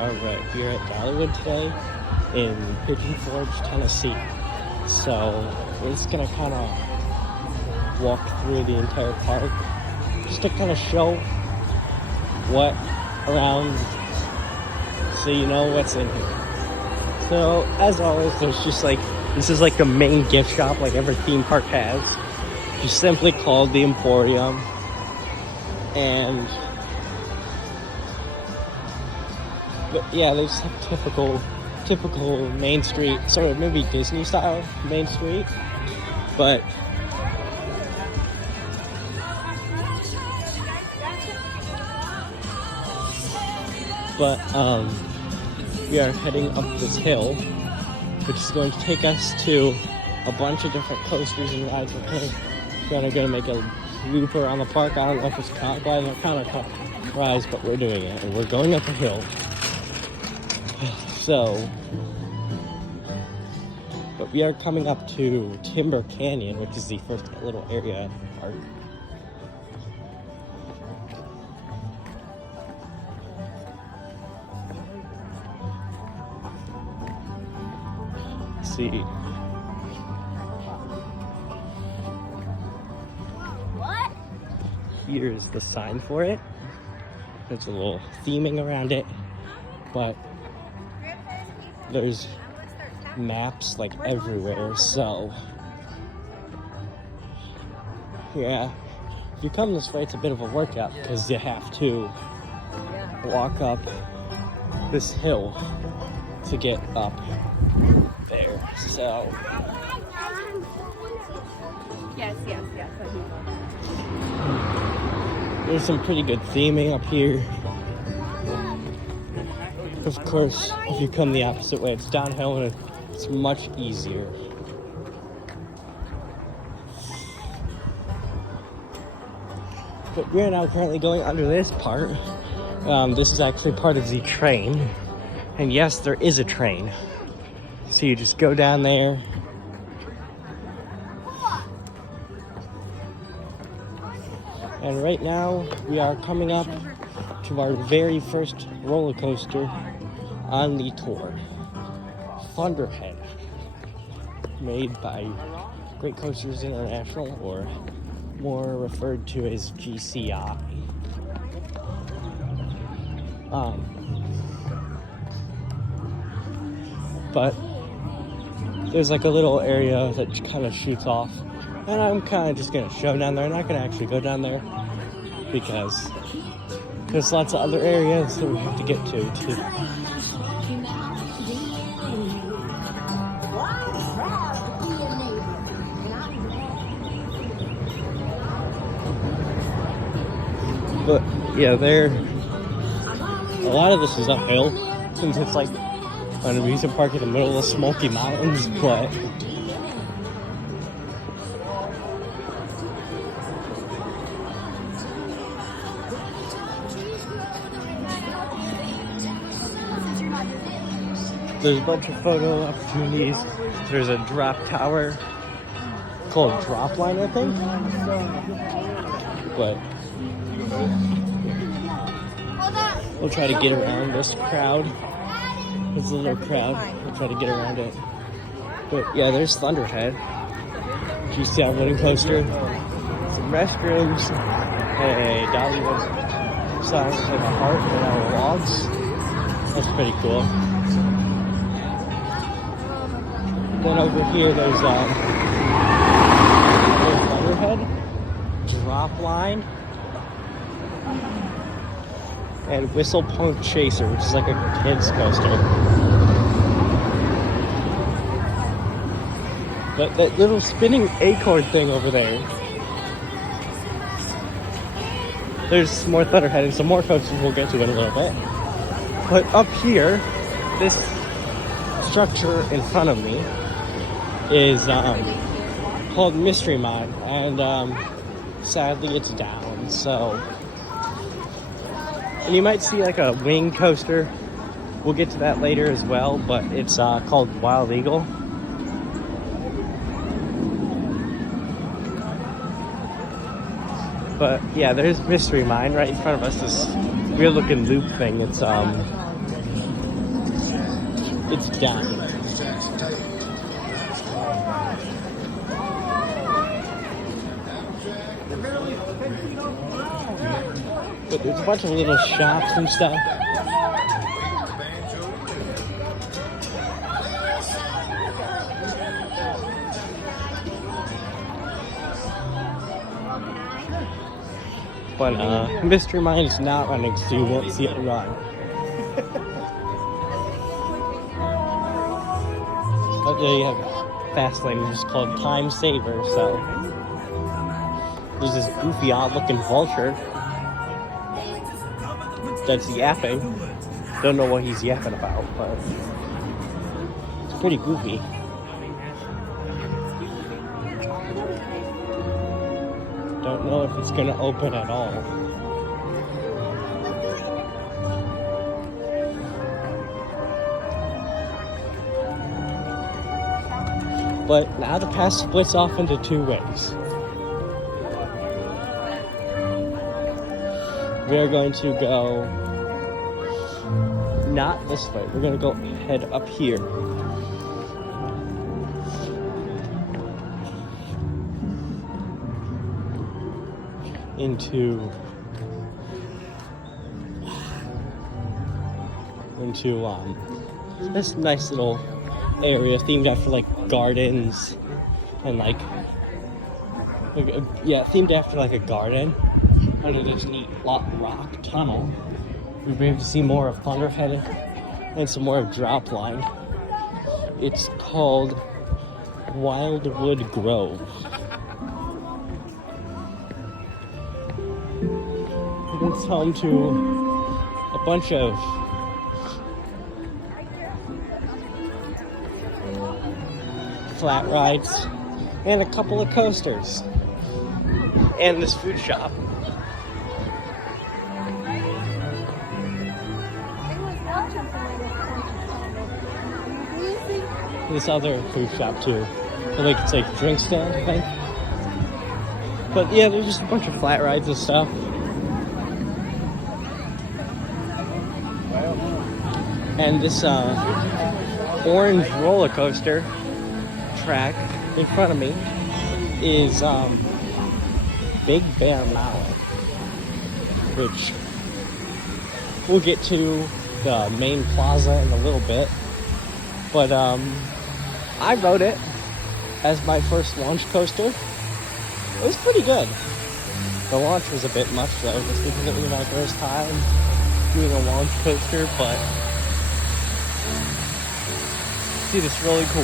Alright, we're at Dollywood today in Pigeon, Tennessee. So we're just gonna kind of walk through the entire park just to kind of show what around so you know what's in here. So as always, there's just like, this is like the main gift shop like every theme park has. Just simply called the Emporium. And but yeah, there's like typical Main Street, sort of maybe Disney style Main Street. But we are heading up this hill, which is going to take us to a bunch of different coasters and rides. We're gonna make a loop around the park. I don't know if it's counter-clockwise, but we're doing it, and we're going up a hill. So, but we are coming up to Timber Canyon, which is the first little area of the park. Let's see. What? Here's the sign for it. There's a little theming around it, but there's maps like everywhere, so yeah, if you come this way, it's a bit of a workout because you have to walk up this hill to get up there. So yes. there's some pretty good theming up here. Of course, if you come the opposite way, it's downhill and it's much easier. But we're now currently going under this part. This is actually part of the train. And yes, there is a train. So you just go down there. And right now, we are coming up to our very first roller coaster on the tour, Thunderhead, made by Great Coasters International, or more referred to as GCI. But there's like a little area that kind of shoots off, and I'm kind of just gonna show down there. I'm not gonna actually go down there because there's lots of other areas that we have to get to too. But yeah, a lot of this is uphill since it's like an amusement park in the middle of the Smoky Mountains, but there's a bunch of photo opportunities. There's a drop tower called Dropline, I think. But we'll try to get around this crowd. There's a little crowd. We'll try to get around it. But yeah, there's Thunderhead. GCI wooden coaster. Some restrooms. A Dollywood sign with like a heart and our logs. That's pretty cool. Then over here, there's Thunderhead, Dropline, and Whistle Punk Chaser, which is like a kid's coaster. But that little spinning acorn thing over there, there's more Thunderhead and some more coasters we'll get to in a little bit. But up here, this structure in front of me is called Mystery Mine, and sadly it's down. So, and you might see like a wing coaster. We'll get to that later as well, but it's called Wild Eagle. But yeah, there's Mystery Mine right in front of us. This weird looking loop thing. It's it's done. But there's a bunch of little shops and stuff. But Mystery Mine is not running, so you won't see it run. But they have fast lane, which is called Time Saver. So there's this goofy, odd-looking vulture that's yapping. Don't know what he's yapping about, but it's pretty goofy. Don't know if it's gonna open at all. But now the pass splits off into two ways. We are going to go not this way. We're going to go head up here. Into this nice little area themed after like gardens and themed after like a garden under this neat rock tunnel. We'll be able to see more of Thunderhead and some more of Dropline. It's called Wildwood Grove. It's home to a bunch of flat rides and a couple of coasters and this food shop. This other food shop too. It's like drink stand, I think. But yeah, there's just a bunch of flat rides and stuff. And this orange roller coaster track in front of me is Big Bear Mountain, which we'll get to the main plaza in a little bit. But I rode it as my first launch coaster. It was pretty good. The launch was a bit much though, just because it was my first time doing a launch coaster, but see this really cool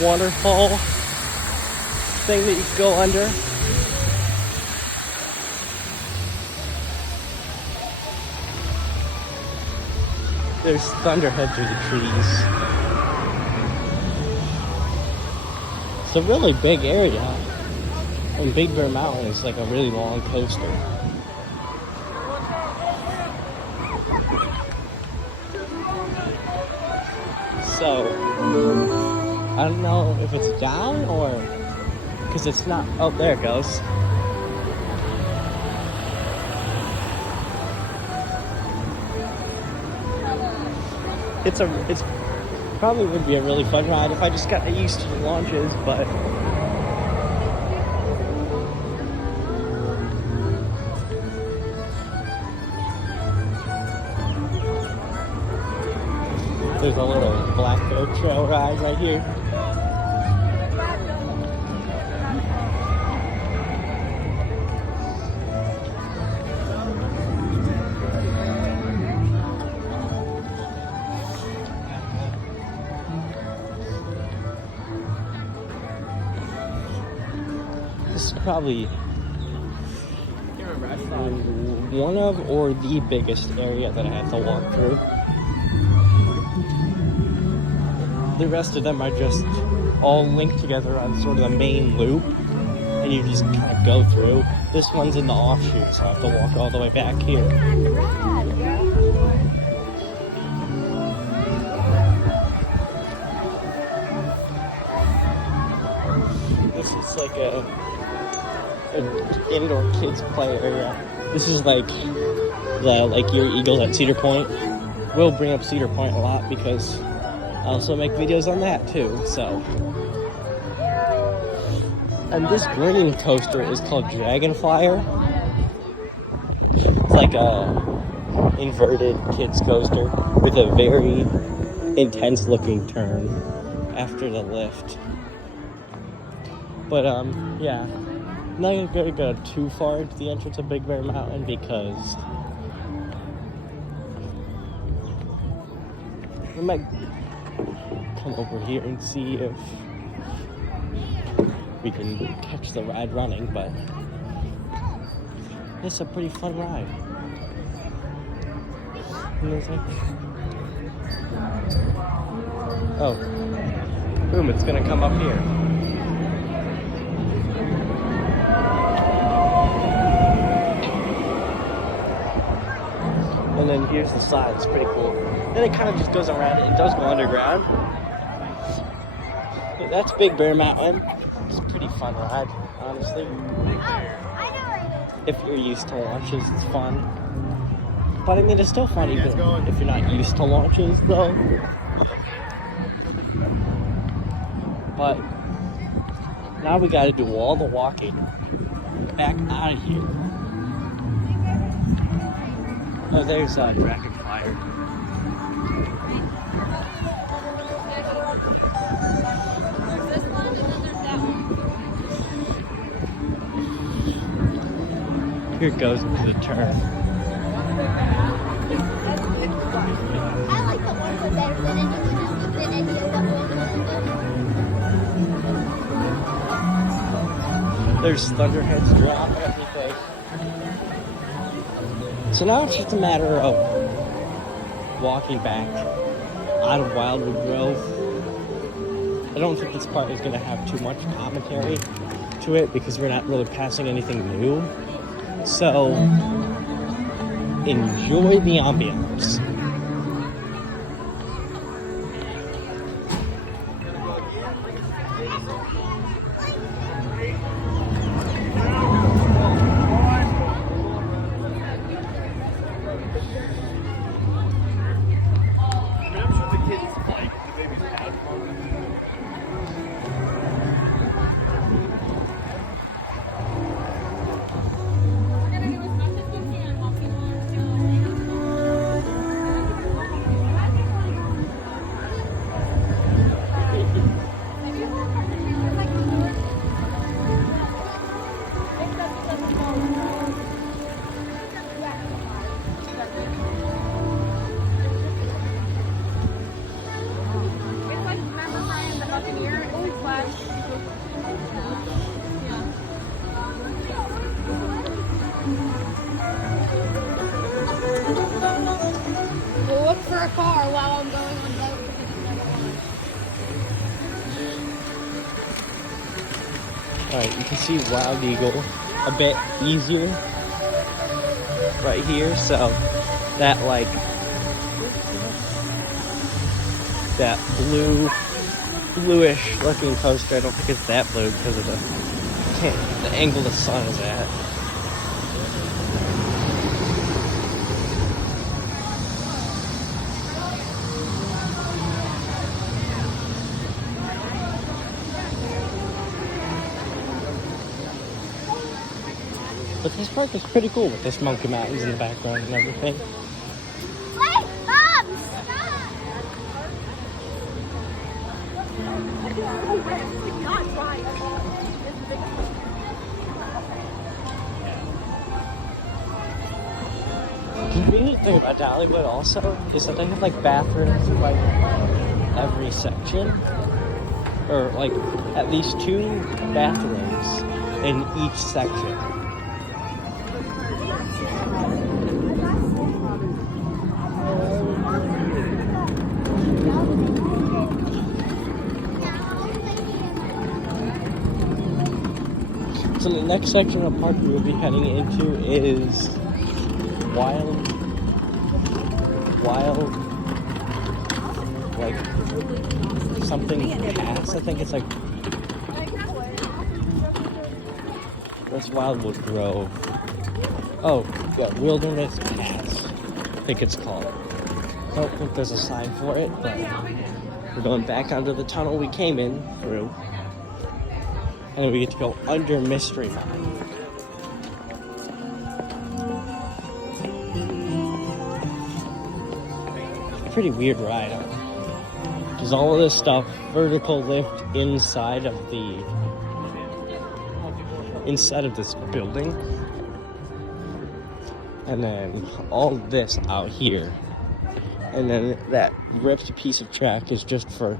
waterfall thing that you can go under. There's Thunderhead through the trees. It's a really big area, and Big Bear Mountain is like a really long coaster. So, I don't know if it's down or, because it's not, oh, there it goes. It's probably would be a really fun ride if I just got used to the launches, but there's a little Black Bear Trail ride right here. This is probably one of or the biggest area that I have to walk through. The rest of them are just all linked together on sort of the main loop, and you just kind of go through. This one's in the offshoot, so I have to walk all the way back here. This is like an indoor kids play area. This is like your Eagles at Cedar Point. will bring up Cedar Point a lot because I also make videos on that too, so. And this green coaster is called Dragonflyer. It's like a inverted kids coaster with a very intense looking turn after the lift. But yeah, I'm not gonna go too far into the entrance of Big Bear Mountain because we might come over here and see if we can catch the ride running, but it's a pretty fun ride. And there's like, oh, boom, it's gonna come up here. And then here's the side, it's pretty cool. Then it kind of just goes around, it does go underground. That's Big Bear Mountain. It's a pretty fun ride, honestly. If you're used to launches, it's fun. But I mean, it's still fun even if you're not used to launches, though. But now we gotta do all the walking back out of here. Oh, there's Dragonflyer. Here it goes into the turn. I like the ones with better than any other. There's Thunderhead's drop and everything. So now it's just a matter of walking back out of Wildwood Grove. I don't think this part is going to have too much commentary to it because we're not really passing anything new. So enjoy the ambiance. We'll look for a car while I'm going on boat because it's never on. Alright, you can see Wild Eagle a bit easier right here, so that like that bluish looking coaster, I don't think it's that blue because of the angle the sun is at. But this park is pretty cool with this Monkey Mountains in the background and everything. Wait, Mom, stop! The really thing about Dollywood also is that they have like bathrooms in like every section, or like at least 2 bathrooms in each section. So the next section of the park we will be heading into is wild, like something pass. I think it's like, that's Wildwood Grove. Oh, yeah, Wilderness Pass, I think it's called. Don't think there's a sign for it, but we're going back onto the tunnel we came in through. And then we get to go under Mystery Mountain. Pretty weird ride. There's all of this stuff, vertical lift inside of this building. And then all this out here. And then that ripped piece of track is just for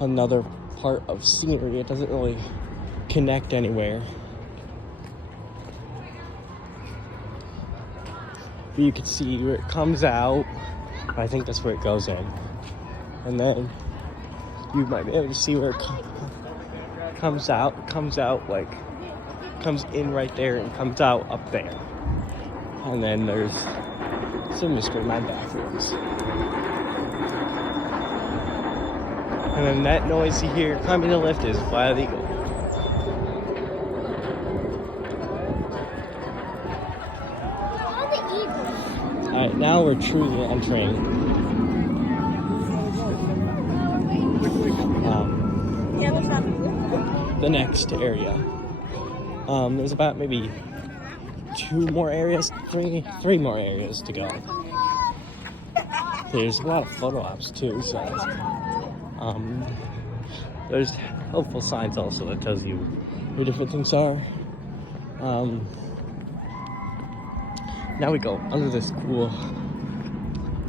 another part of scenery. It doesn't really connect anywhere. But you can see where it comes out. I think that's where it goes in. And then you might be able to see where it comes in right there and comes out up there. And then there's some Mystery Mine bathrooms. And then that noise you hear climbing the lift is Wild Eagle. All the eagles. Alright, now we're truly entering the next area. There's about maybe three more areas to go. There's a lot of photo ops too, so there's helpful signs also that tells you where different things are. Now we go under this cool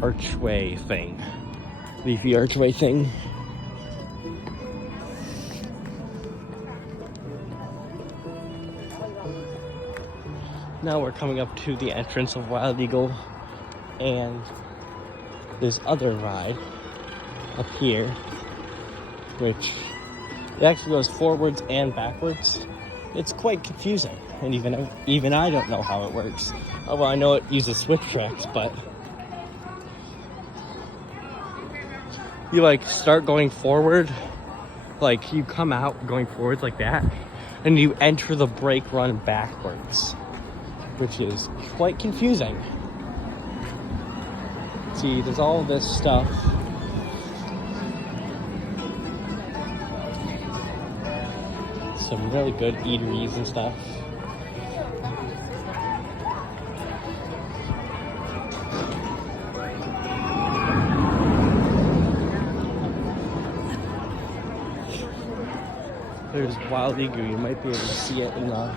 archway thing, leafy archway thing. Now we're coming up to the entrance of Wild Eagle, and this other ride up here, which it actually goes forwards and backwards. It's quite confusing, and even I don't know how it works. Oh, well, I know it uses switch tracks, but you like start going forward, like you come out going forwards like that, and you enter the brake run backwards, which is quite confusing. See, there's all this stuff. Some really good eateries and stuff. There's Wild Eagle. You might be able to see it in the...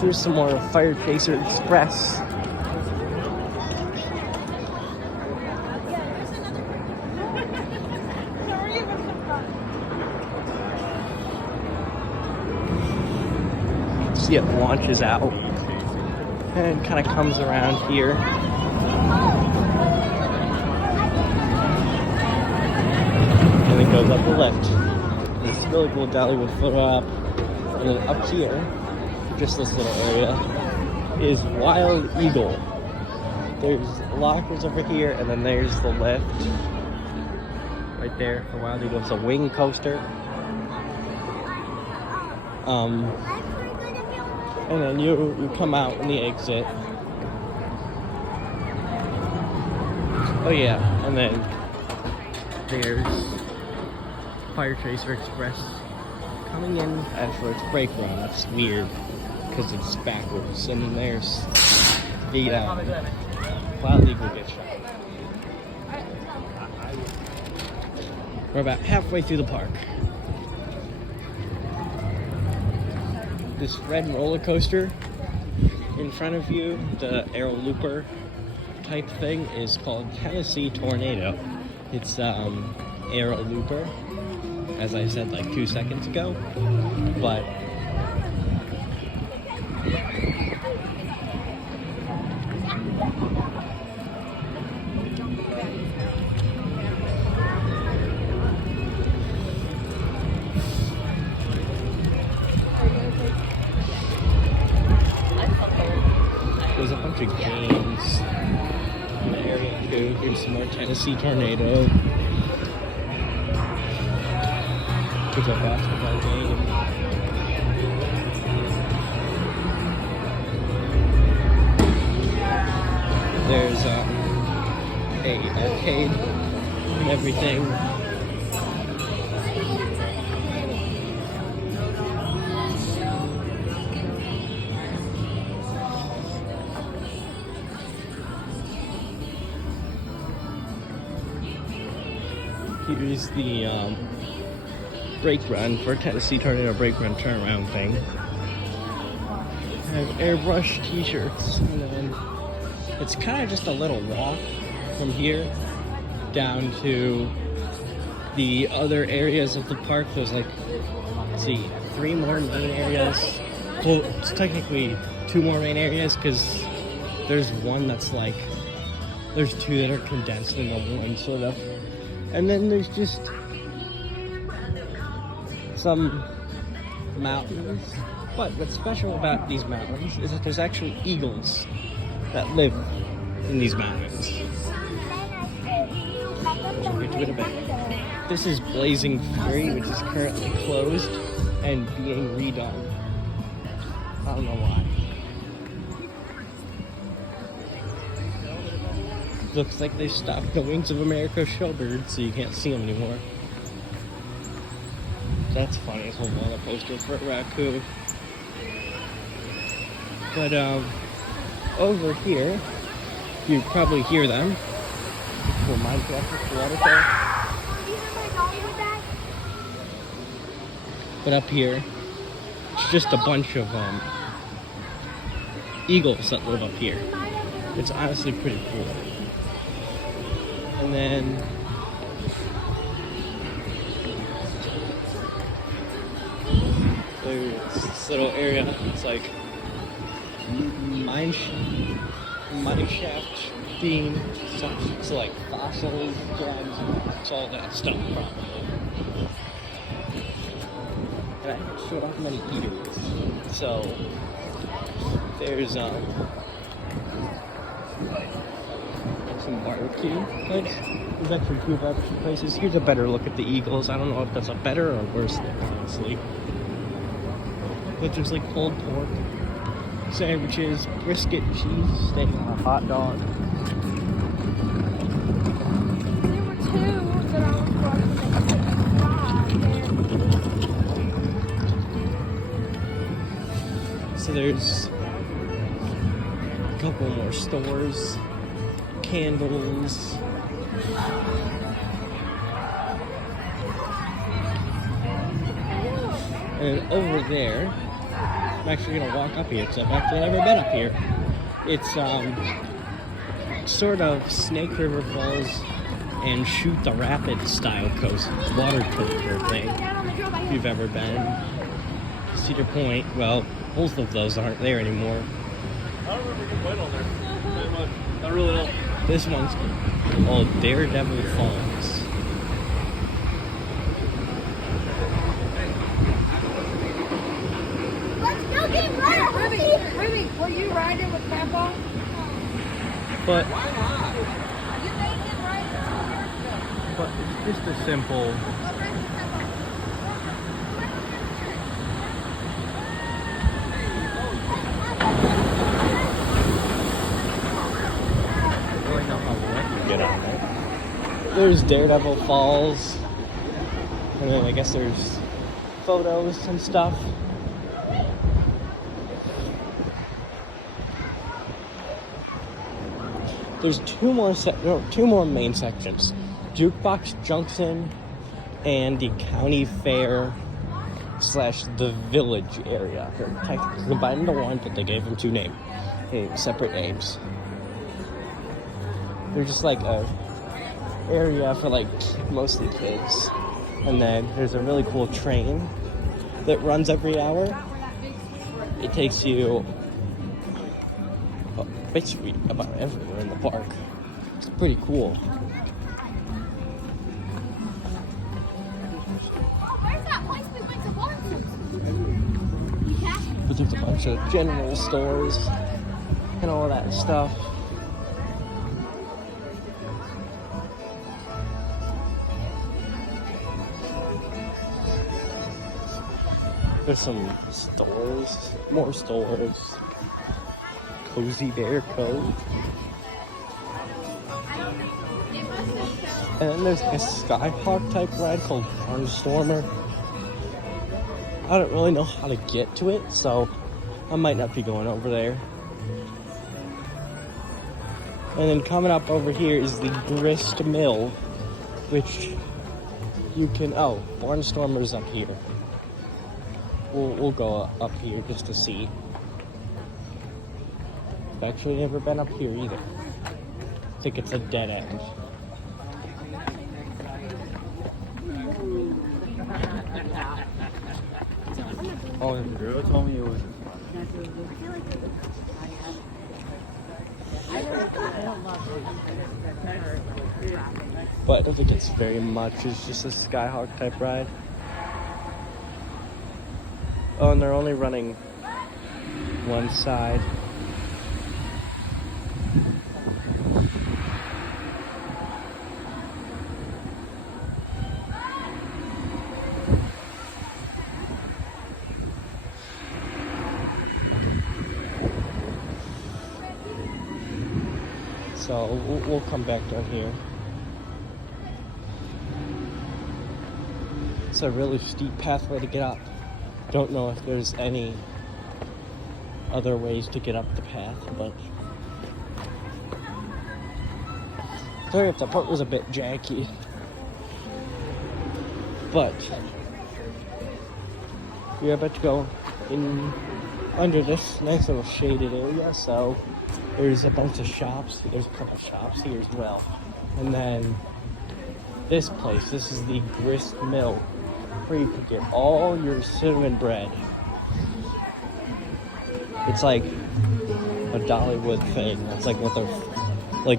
Here's some more Fire Chaser Express. See, it launches out and kind of comes around here. And it goes up the lift. This really cool Dollywood photo op. And then up here, just this little area, is Wild Eagle. There's lockers over here, and then there's the lift right there for Wild Eagle. It's a wing coaster. And then you come out in the exit. Oh yeah, and then there's Fire Chaser Express coming in after its brake run. That's weird because it's backwards. And then there's the Wild Eagle gift shop. We're about halfway through the park. This red roller coaster in front of you, the Aero Looper type thing, is called Tennessee Tornado. It's Aero Looper, as I said like 2 seconds ago, but there's a bunch of games in the area too. Here's some more Tennessee Tornado. There's a basketball game. There's a arcade and everything. Here's the brake run for Tennessee Tornado brake run turnaround thing. I have airbrush t-shirts, and then it's kind of just a little walk from here down to the other areas of the park. There's like, let's see, 3 more main areas. Well, it's technically 2 more main areas because there's one that's like, there's 2 that are condensed into one sort of. And then there's just some mountains. But what's special about these mountains is that there's actually eagles that live in these mountains. Which I'll get to in a bit. This is Blazing Fury, which is currently closed and being redone. I don't know why. Looks like they stopped the Wings of America showbirds, so you can't see them anymore. That's funny, a whole lot of posters for a raccoon. But over here, you probably hear them. For Minecraft, the waterfall. But up here, it's just a bunch of eagles that live up here. It's honestly pretty cool. And then there's this little area. It's like mine shaft theme. So like fossils, drugs, all that stuff probably. And I haven't showed off many eateries. So there's some barbecue places. There's actually 2 barbecue places. Here's a better look at the eagles. I don't know if that's a better or worse look, honestly. But there's like pulled pork, sandwiches, brisket, cheese, steak, and a hot dog. There were 2 that I was going to So there's a couple more stores, candles. And over there, I'm actually gonna walk up here because I've actually never been up here. It's sort of Snake River Falls and Shoot the Rapid style water coaster thing. If you've ever been. Cedar Point, well, both of those aren't there anymore. I don't remember getting wet on there. I really don't. This one's called Daredevil Falls. Let's go get Ruby! Ruby, were you riding with Papa? But Why not? You made him ride. But it's just a simple. Really know how wet you get on there. There's Daredevil Falls, and then I guess there's photos and stuff. There's 2 more main sections: Jukebox Junction and the County Fair / the Village area. They're technically combined into one, but they gave them 2 names, separate names. They're just like a area for like mostly kids. And then there's a really cool train that runs every hour. It takes you basically about everywhere in the park. It's pretty cool. Where's that place we went to once? But there's a bunch of general stores and all that stuff. There's some stores, more stores. Cozy Bear Cove. And then there's a Skyhawk type ride called Barnstormer. I don't really know how to get to it, so I might not be going over there. And then coming up over here is the Grist Mill, which you can, oh, Barnstormer's up here. We'll go up here just to see. I've actually never been up here either. I think it's a dead end. Oh, the girl told me it was. But I don't think it's very much. It's just a Skyhawk type ride. Oh, and they're only running one side. So we'll come back down here. It's a really steep pathway to get up. Don't know if there's any other ways to get up the path, but sorry if the part was a bit janky. But we're about to go in under this nice little shaded area, so there's a bunch of shops. There's a couple shops here as well. And then this place, this is the Grist Mill, where you can get all your cinnamon bread. It's like a Dollywood thing. That's like what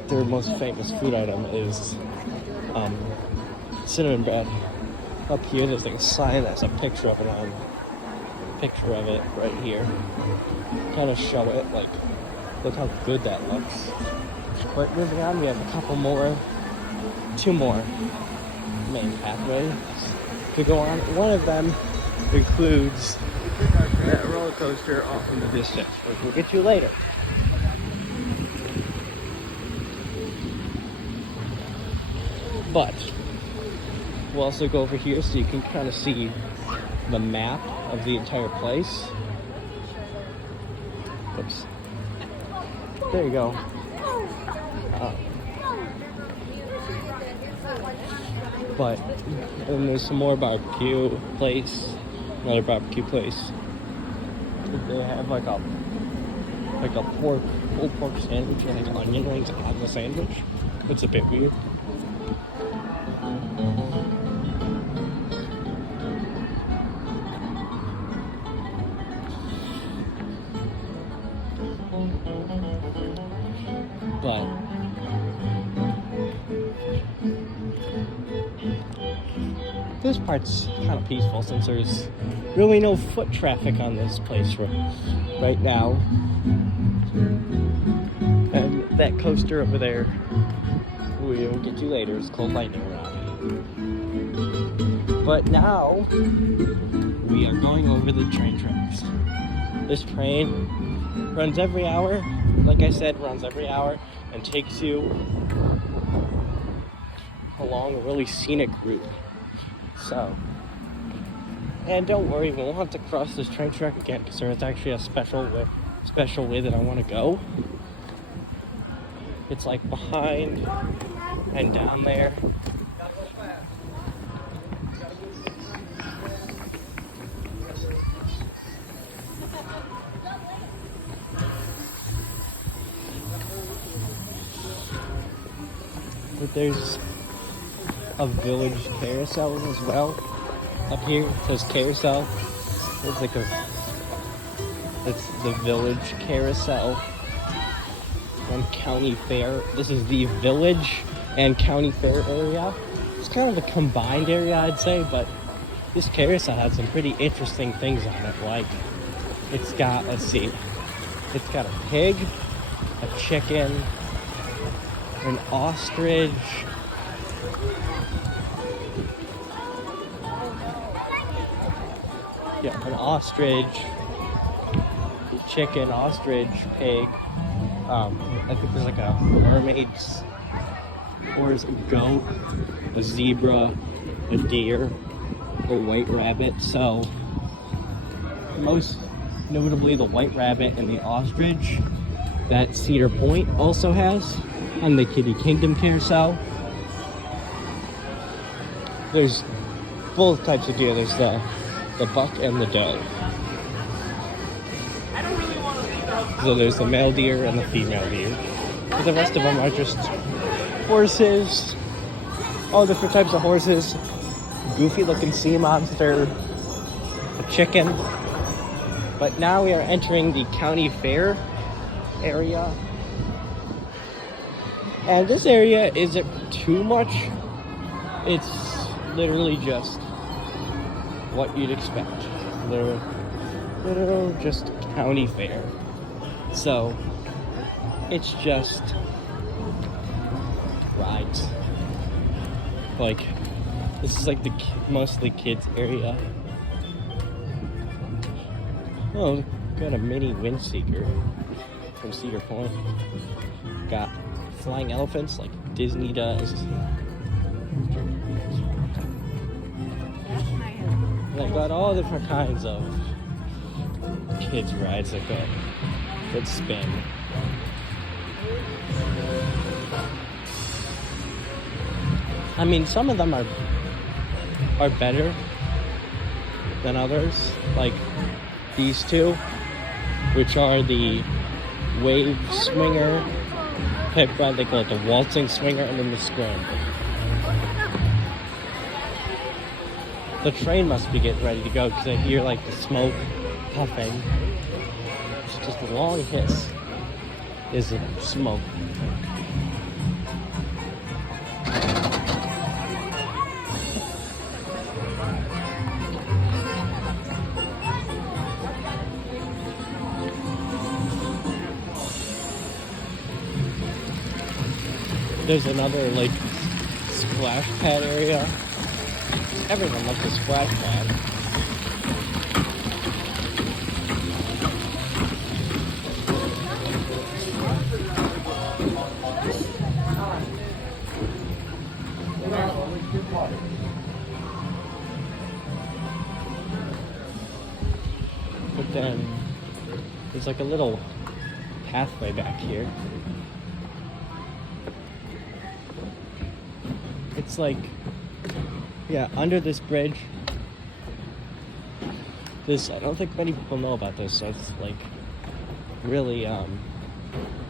their most famous food item is cinnamon bread. Up here there's like a sign that's a picture of it right here. Kind of show it, like, look how good that looks. But moving on, we have two more main pathways to go on. One of them includes that roller coaster off in the distance, which we'll get to later. But we'll also go over here so you can kind of see the map of the entire place. Oops. There you go. But and there's some more barbecue place, another barbecue place. They have like a pulled pork sandwich and like onion rings on the sandwich. It's a bit weird. But this part's kind of peaceful since there's really no foot traffic on this place right now. And that coaster over there, we'll get to later, it's called Lightning Rod. But now, we are going over the train tracks. This train runs every hour, like I said, runs every hour and takes you along a really scenic route. So, and don't worry, we won't have to cross this train track again because there is actually a special way that I want to go. It's like behind and down there. But there's a village carousel as well. Up here it says carousel. It's the village carousel and county fair. This is the village and county fair area. It's kind of a combined area, I'd say, but this carousel had some pretty interesting things on it. Like, it's got, let's see, it's got a pig, a chicken, an ostrich, an ostrich, chicken, ostrich, pig. I think there's like a horse, a goat, a zebra, a deer, a white rabbit. So most notably the white rabbit and the ostrich that Cedar Point also has on the Kitty Kingdom carousel. There's both types of deer. There's the buck and the doe. So there's the male deer and the female deer. But the rest of them are just horses, all different types of horses, goofy looking sea monster, a chicken. But now we are entering the county fair area. And this area isn't too much. It's literally just what you'd expect. Literal just county fair. So it's just rides. Like, this is like the mostly kids area. Oh, got a mini wind seeker from Cedar Point. Got flying elephants like Disney does. And I got all different kinds of kids rides that spin. I mean, some of them are better than others, like these two, which are the wave swinger, they call it the waltzing swinger, and then the scramble. The train must be getting ready to go because I hear like the smoke puffing. It's just a long hiss. Is it smoke? There's another like splash pad area. Everyone loves a splash pad. But then there's like a little pathway back here. It's like, yeah, under this bridge. I don't think many people know about this, so it's like really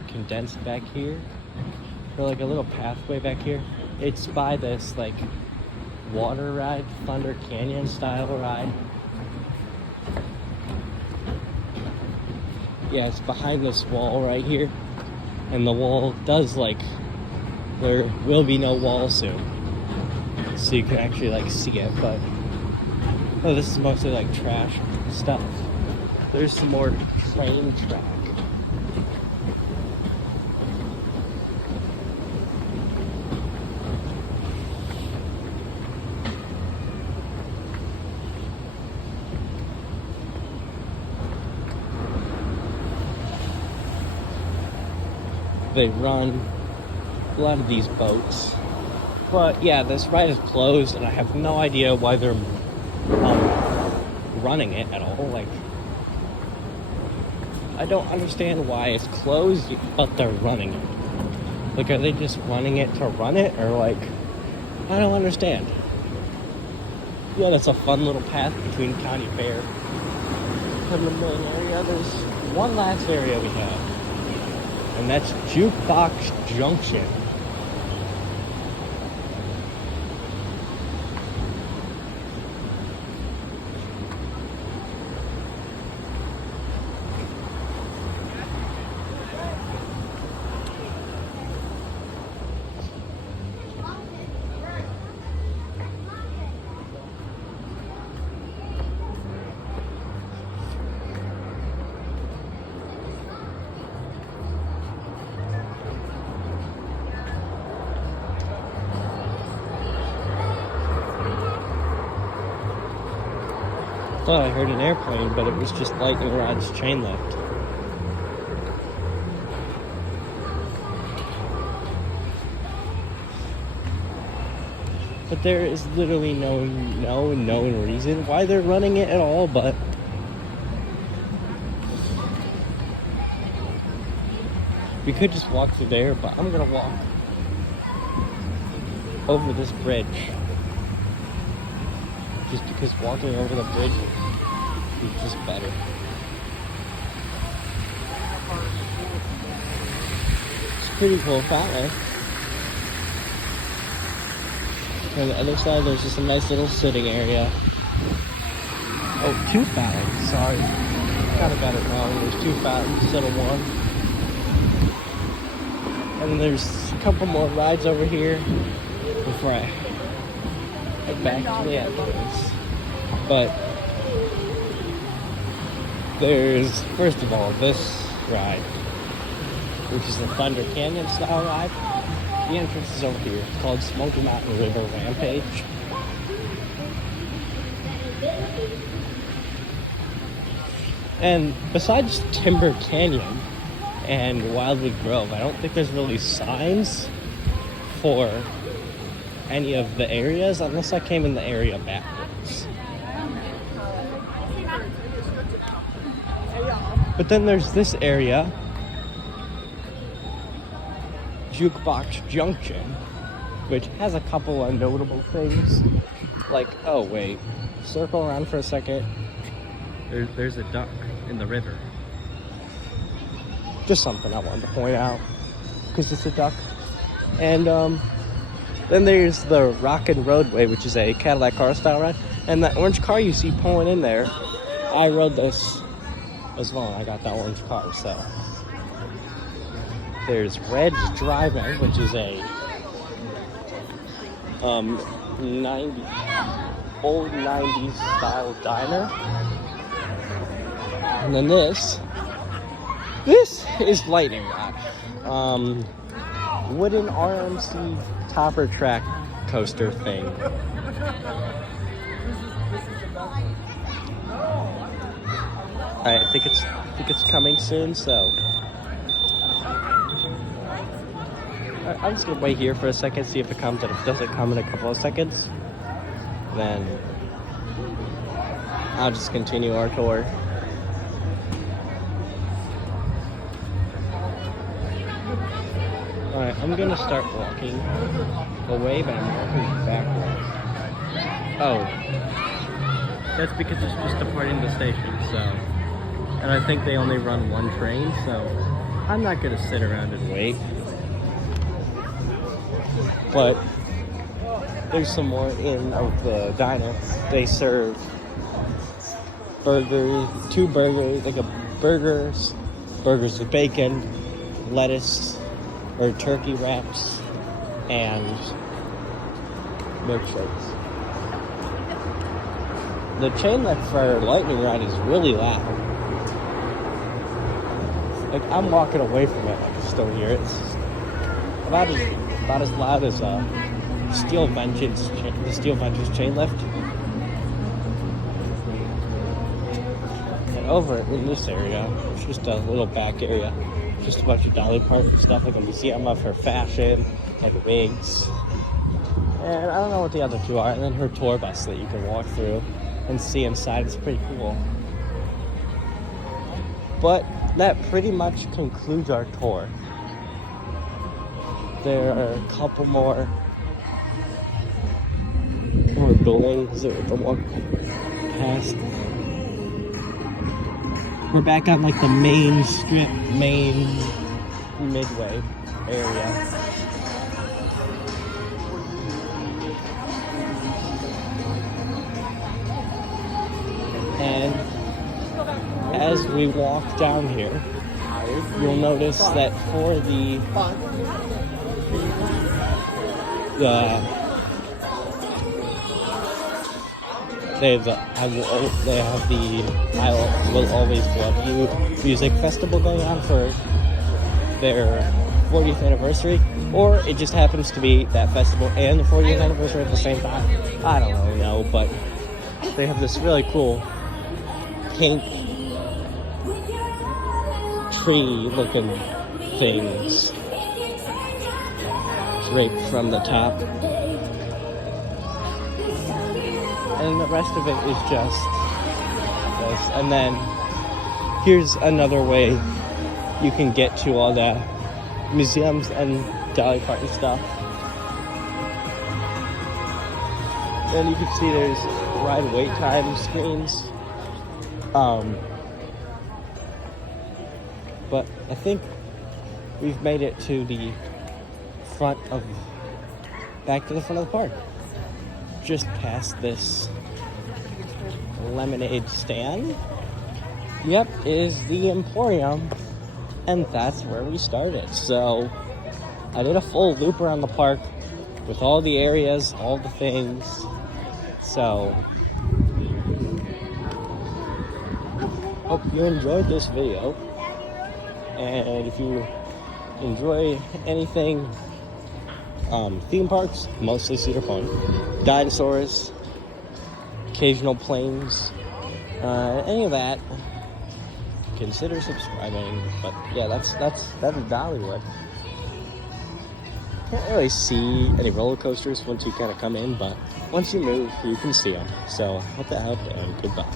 condensed back here. Or like a little pathway back here. It's by this like water ride, Thunder Canyon style ride. Yeah, it's behind this wall right here. And the wall does like, there will be no wall soon. So you can actually like see it, but oh, this is mostly like trash stuff. There's some more train track. They run a lot of these boats. But yeah, this ride is closed, and I have no idea why they're running it at all. Like, I don't understand why it's closed, but they're running it. Like, are they just running it to run it, or like, I don't understand. Yeah, that's a fun little path between County Fair and the main area. There's one last area we have, and that's Jukebox Junction. I thought I heard an airplane, but it was just lightning rod's chain lift. But there is literally no known reason why they're running it at all, but we could just walk through there, but I'm gonna walk over this bridge. Just because walking over the bridge is just better. It's pretty cool fountain. On the other side, there's just a nice little sitting area. Oh, 2 fountains, sorry. Kind of got it wrong. There's 2 fountains instead of 1. And there's a couple more rides over here before I head back to the entrance. But there's, first of all, this ride, which is the Thunder Canyon style ride. The entrance is over here. It's called Smoky Mountain River Rampage. And besides Timber Canyon and Wildwood Grove, I don't think there's really signs for any of the areas unless I came in the area backwards. But then there's this area, Jukebox Junction, which has a couple of notable things. Like, oh wait, circle around for a second. There's a duck in the river. Just something I wanted to point out, because it's a duck. And then there's the Rockin' Roadway, which is a Cadillac car style ride. And that orange car you see pulling in there, I rode this as well, and I got that orange car, so. There's Red's Drive-In, which is a old 90s style diner. And then this is Lightning Rod. Wooden RMC topper track coaster thing. Alright, I think it's coming soon, so I'm just gonna wait here for a second, see if it comes, and if it doesn't come in a couple of seconds, then I'll just continue our tour. Alright, I'm gonna start walking away, but I'm walking backwards. Oh, that's because it's just departing the station, so. And I think they only run 1 train, so I'm not gonna sit around and wait. But there's some more in of the diner. They serve burgers, 2 burgers, like burgers with bacon, lettuce, or turkey wraps, and milkshakes. The chain lift for Lightning Ride is really loud. Like, I'm walking away from it, I can still hear it. It's about as loud as the Steel Ventures chain lift. And over in this area, it's just a little back area. Just a bunch of Dolly Parton stuff, like a museum of her fashion, like wigs. And I don't know what the other 2 are. And then her tour bus that you can walk through and see inside. It's pretty cool. But that pretty much concludes our tour. There are a couple more buildings that we can walk past. We're back on like the main strip, main midway area. And as we walk down here, you'll notice that for they have the I Will Always Love You music festival going on for their 40th anniversary, or it just happens to be that festival and the 40th anniversary at the same time. I don't really know, but they have this really cool pink tree-looking things draped from the top. and the rest of it is just this. And then here's another way you can get to all the museums and Dolly Parton stuff. And you can see there's ride wait time screens. But I think we've made it to the back to the front of the park. Just past this lemonade stand. Yep, is the Emporium, and that's where we started. So I did a full loop around the park with all the areas, all the things. So hope you enjoyed this video, and if you enjoy anything theme parks, mostly Cedar Point, dinosaurs, occasional planes, any of that, consider subscribing. But yeah, that's Dollywood. Can't really see any roller coasters once you kind of come in, but once you move, you can see them. So hope that helped, and goodbye.